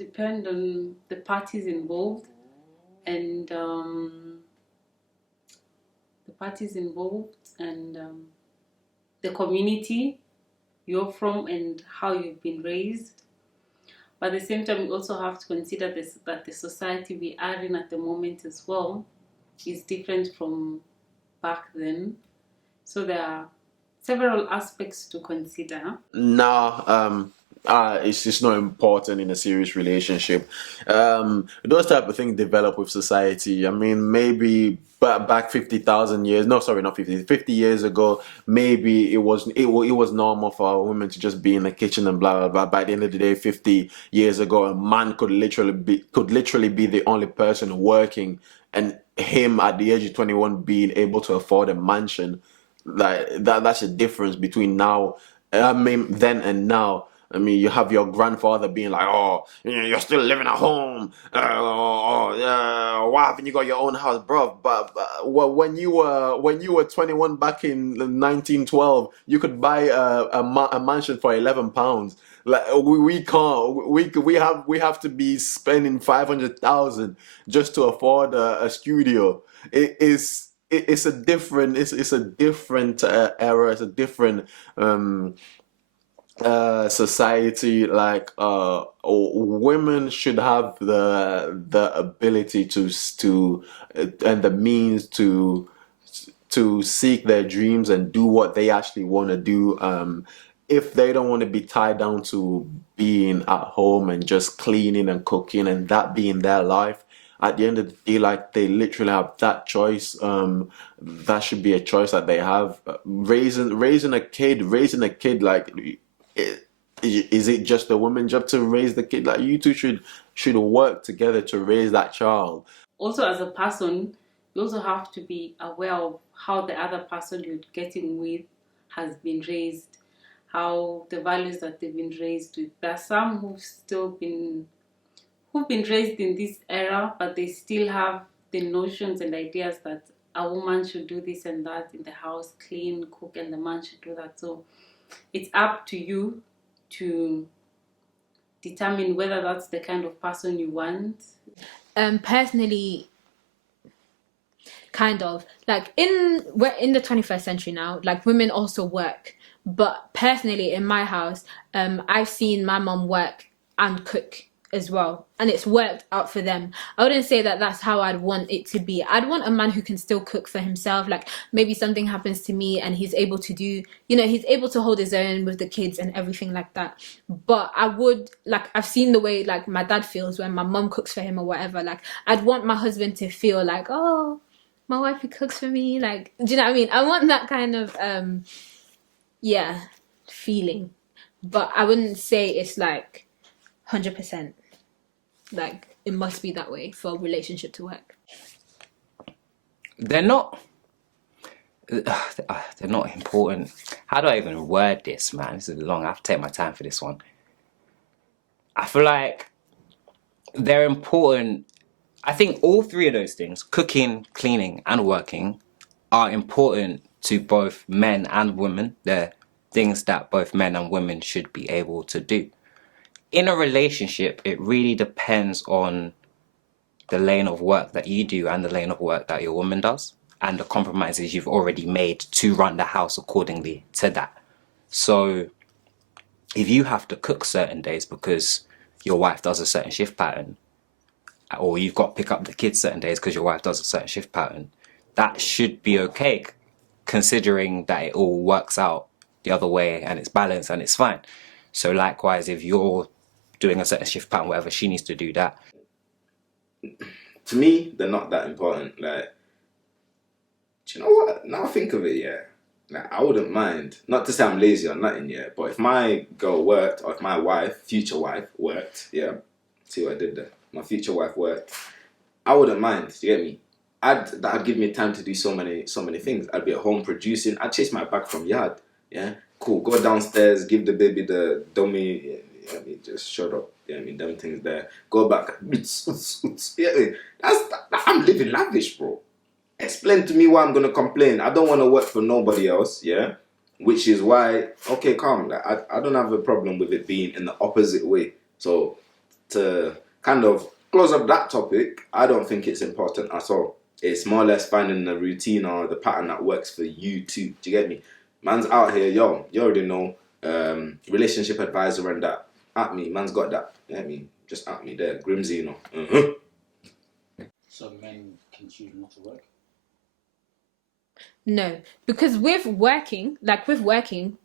depend on the parties involved and the community you're from and how you've been raised. But at the same time, we also have to consider that the society we are in at the moment as well is different from back then. So there are several aspects to consider. It's just not important in a serious relationship. Those type of things develop with society. I mean, maybe back 50,000 years. No, sorry, not 50 years ago. Maybe it was normal for a woman to just be in the kitchen and blah blah blah. By the end of the day, 50 years ago, a man could literally be the only person working, and him at the age of 21 being able to afford a mansion. That's a difference between now. I mean, then and now. I mean, you have your grandfather being like, "Oh, you're still living at home. Why haven't you got your own house, bro?" But when you were 21 back in 1912, you could buy a mansion for £11. Like we can't. We have to be spending 500,000 just to afford a studio. It's a different era. It's a different society. Like women should have the ability to and the means to seek their dreams and do what they actually want to do. If they don't want to be tied down to being at home and just cleaning and cooking and that being their life, at the end of the day, like, they literally have that choice. That should be a choice that they have. Raising a kid, like, is it just the woman's job to raise the kid? Like, you two should work together to raise that child. Also, as a person, you also have to be aware of how the other person you're getting with has been raised, how the values that they've been raised with. There are some who've been raised in this era, but they still have the notions and ideas that a woman should do this and that in the house, clean, cook, and the man should do that. So it's up to you to determine whether that's the kind of person you want. Personally, kind of, like, we're in the 21st century now, like, women also work. But personally, in my house, I've seen my mom work and cook as well, and it's worked out for them. I wouldn't say that that's how I'd want it to be. I'd want a man who can still cook for himself. Like, maybe something happens to me and he's able to do, he's able to hold his own with the kids and everything like that. But I would, like, I've seen the way, like, my dad feels when my mom cooks for him or whatever. Like, I'd want my husband to feel like, oh, my wife, who cooks for me. Like, do you know what I mean? I want that kind of feeling. But I wouldn't say it's like 100%. Like, it must be that way for a relationship to work. They're not important. How do I even word this, man? This is long. I have to take my time for this one. I feel like they're important. I think all three of those things, cooking, cleaning, and working, are important to both men and women. They're things that both men and women should be able to do. In a relationship, it really depends on the lane of work that you do and the lane of work that your woman does, and the compromises you've already made to run the house accordingly to that. So if you have to cook certain days because your wife does a certain shift pattern, or you've got to pick up the kids certain days because your wife does a certain shift pattern, that should be okay, considering that it all works out the other way and it's balanced and it's fine. So likewise, if you're doing a certain shift pattern, whatever, she needs to do that. To me, they're not that important. Like, do you know what? Now I think of it, yeah. Like, I wouldn't mind. Not to say I'm lazy or nothing, yeah. But if my girl worked, or if my wife, future wife, worked, yeah. See what I did there? My future wife worked. I wouldn't mind. Do you get me? That'd give me time to do so many things. I'd be at home producing. I'd chase my bag from yard. Yeah, cool. Go downstairs, give the baby the dummy. Yeah, I mean, just shut up. Yeah, I mean, them things there. Go back. Yeah, I'm living lavish, bro. Explain to me why I'm gonna complain. I don't want to work for nobody else. Yeah, which is why. Okay, calm. Like, I don't have a problem with it being in the opposite way. So to kind of close up that topic, I don't think it's important at all. It's more or less finding the routine or the pattern that works for you too. Do you get me? Man's out here, yo, you already know, relationship advisor and that. At me, man's got that. You get me? Just at me there, Grimsy, you know. So men can choose not to work? No, because with working,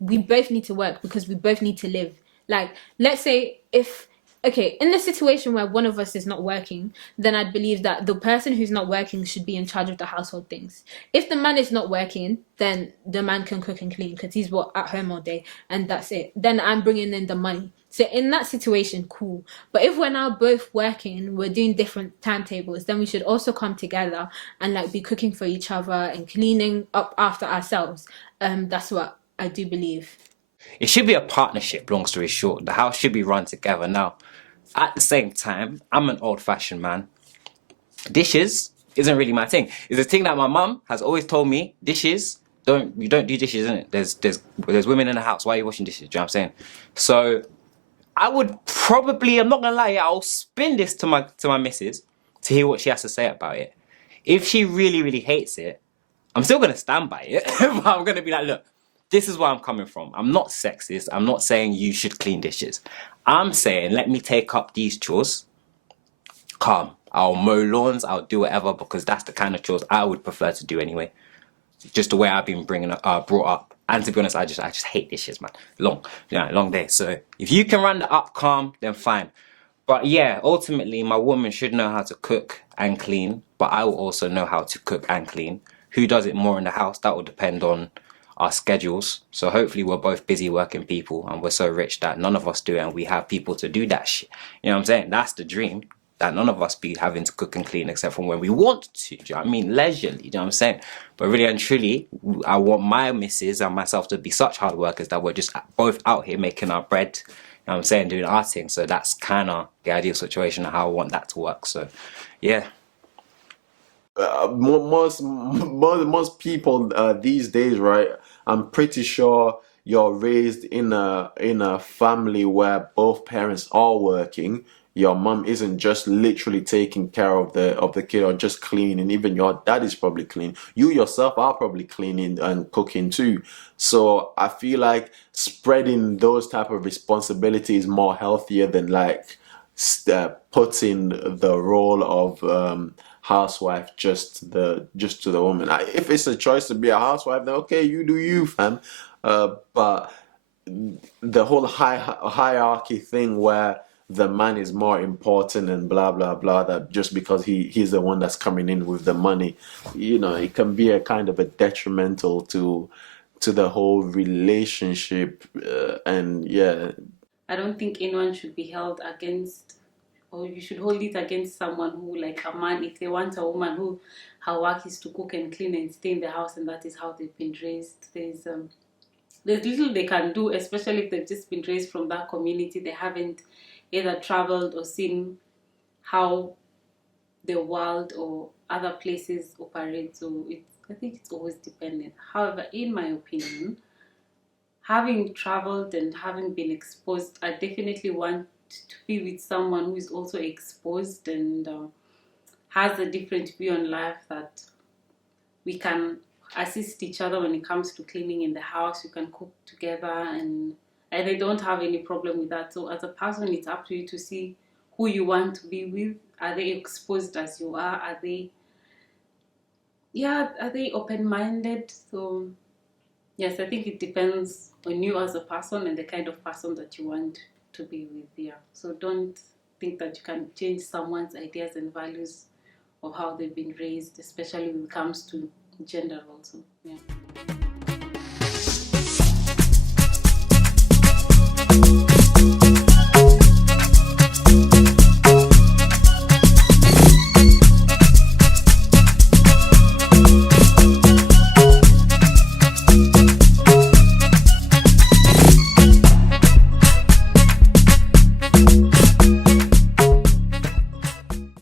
we both need to work because we both need to live. Like, let's say in the situation where one of us is not working, then I'd believe that the person who's not working should be in charge of the household things. If the man is not working, then the man can cook and clean because he's at home all day and that's it. Then I'm bringing in the money. So in that situation, cool. But if we're now both working, we're doing different timetables, then we should also come together and like be cooking for each other and cleaning up after ourselves. That's what I do believe. It should be a partnership, long story short. The house should be run together. Now, at the same time, I'm an old-fashioned man. Dishes isn't really my thing. It's a thing that my mum has always told me. Dishes, you don't do dishes, innit? There's women in the house. Why are you washing dishes? Do you know what I'm saying? So I would probably, I'm not gonna lie, I'll spin this to my missus to hear what she has to say about it. If she really, really hates it, I'm still gonna stand by it. But I'm gonna be like, look, this is where I'm coming from. I'm not sexist. I'm not saying you should clean dishes. I'm saying let me take up these chores. Calm. I'll mow lawns. I'll do whatever because that's the kind of chores I would prefer to do anyway. Just the way I've been brought up. And to be honest, I just hate dishes, man. Long day. So if you can run that up calm, then fine. But yeah, ultimately, my woman should know how to cook and clean. But I will also know how to cook and clean. Who does it more in the house? That will depend on our schedules. So hopefully we're both busy working people and we're so rich that none of us do it and we have people to do that shit. You know what I'm saying? That's the dream, that none of us be having to cook and clean except from when we want to. Do you know what I mean? Leisurely, do you know what I'm saying? But really and truly, I want my missus and myself to be such hard workers that we're just both out here making our bread, you know what I'm saying, doing our thing. So that's kind of the ideal situation of how I want that to work. So yeah. Most people these days, right? I'm pretty sure you're raised in a family where both parents are working. Your mom isn't just literally taking care of the kid or just cleaning. Even your dad is probably clean. You yourself are probably cleaning and cooking too. So I feel like spreading those type of responsibilities is more healthier than like putting the role of housewife just to the woman. If it's a choice to be a housewife, then okay, you do you, fam. But the whole hierarchy thing where the man is more important and blah blah blah, that just because he's the one that's coming in with the money, you know, it can be a kind of a detrimental to the whole relationship. And yeah, I don't think anyone should be held against, or you should hold it against someone who, like a man, if they want a woman who her work is to cook and clean and stay in the house and that is how they've been raised, there's little they can do, especially if they've just been raised from that community. They haven't either traveled or seen how the world or other places operate. So I think it's always dependent. However, in my opinion, having traveled and having been exposed, I definitely want to be with someone who is also exposed and has a different view on life, that we can assist each other when it comes to cleaning in the house. You can cook together and they don't have any problem with that. So as a person, it's up to you to see who you want to be with. Are they exposed as you are? Are they open-minded? So yes, I think it depends on you as a person and the kind of person that you want to be with. Yeah. So don't think that you can change someone's ideas and values of how they've been raised, especially when it comes to gender also. Yeah.